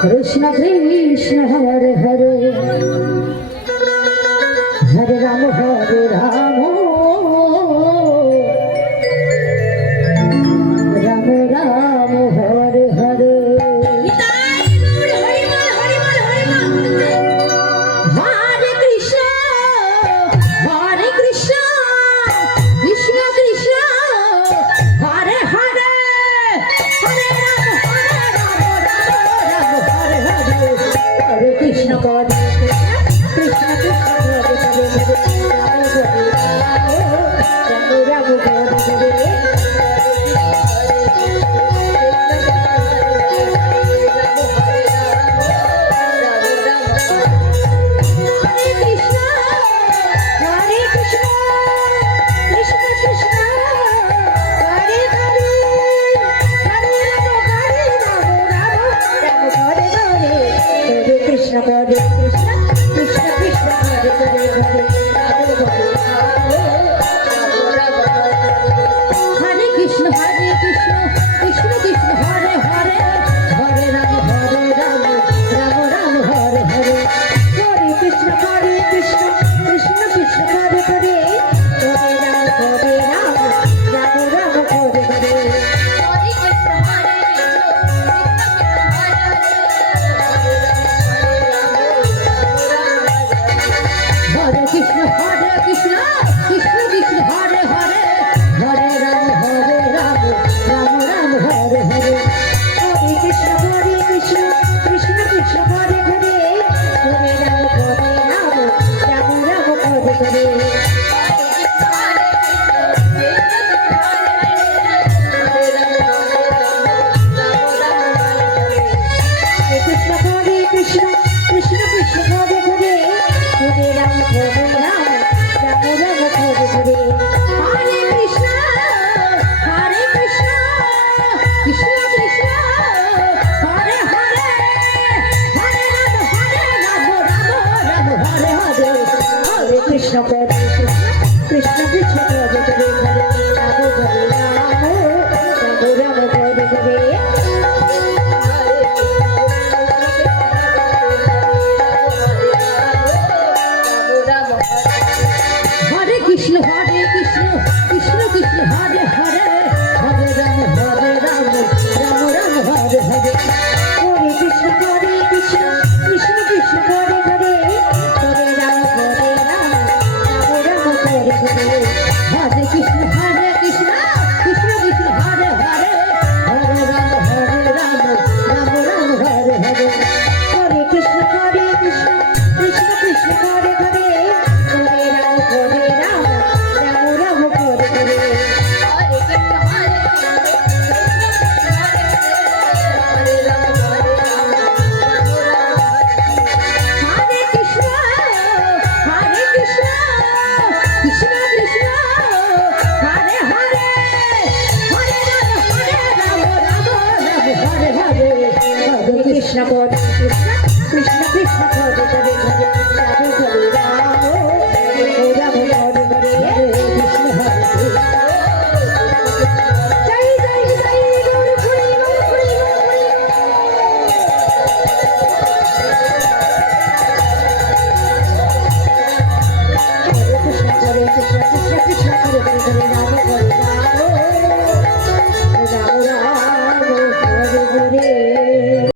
Krishna Krishna Hare Hare Hare Rama Hare Rama Rama Rama Hare Hare Hare Krishna Hare Krishna Krishna Krishna Hare Hare Hare Rama Hare Krishna God Krishna Krishna Hare Hare Rama Rama Hare Hare Krishna Hare Krishna Krishna Krishna Hare Hare Hare Krishna Hare Krishna Krishna Krishna Hare Hare Hare Rama Rama Rama Hare Hare Hare Krishna Krishna Krishna Hare Hare Hare Rama Rama Rama Hare Hare Hare Krishna Krishna Krishna Hare Hare Hare Rama Rama Rama Hare Hare Hare Krishna Krishna Krishna Hare Hare Hare Rama Rama Rama Hare Hare Krishna Krishna Krishna Hare Hare Hare Rama Rama Rama Hare Hare Hare Krishna Krishna Krishna Hare Hare Hare Rama Rama Hare Hare Hare Krishna Krishna Krishna Hare Hare Hare Rama Rama Hare Hare Hare Krishna Krishna Krishna Hare Hare Hare Rama Rama Rama Rama Hare Hare Hare Krishna Krishna Krishna Hare Hare Hare Rama Rama Rama Hare Hare Hare Krishna Krishna Krishna Hare Hare Hare Rama Rama Rama Hare Hare Hare Krishna Krishna Krishna Hare Hare Hare Rama Rama Rama Hare Hare Hare Krishna Krishna Krishna Hare Hare Hare Rama Rama Hare Hare Hare Krishna Krishna Krishna Hare Hare Hare Rama Rama Hare Hare Hare Krishna Hare Jai Jai Jai Gaur Hari Hare Krishna Krishna Krishna Hare Hare Rama Hare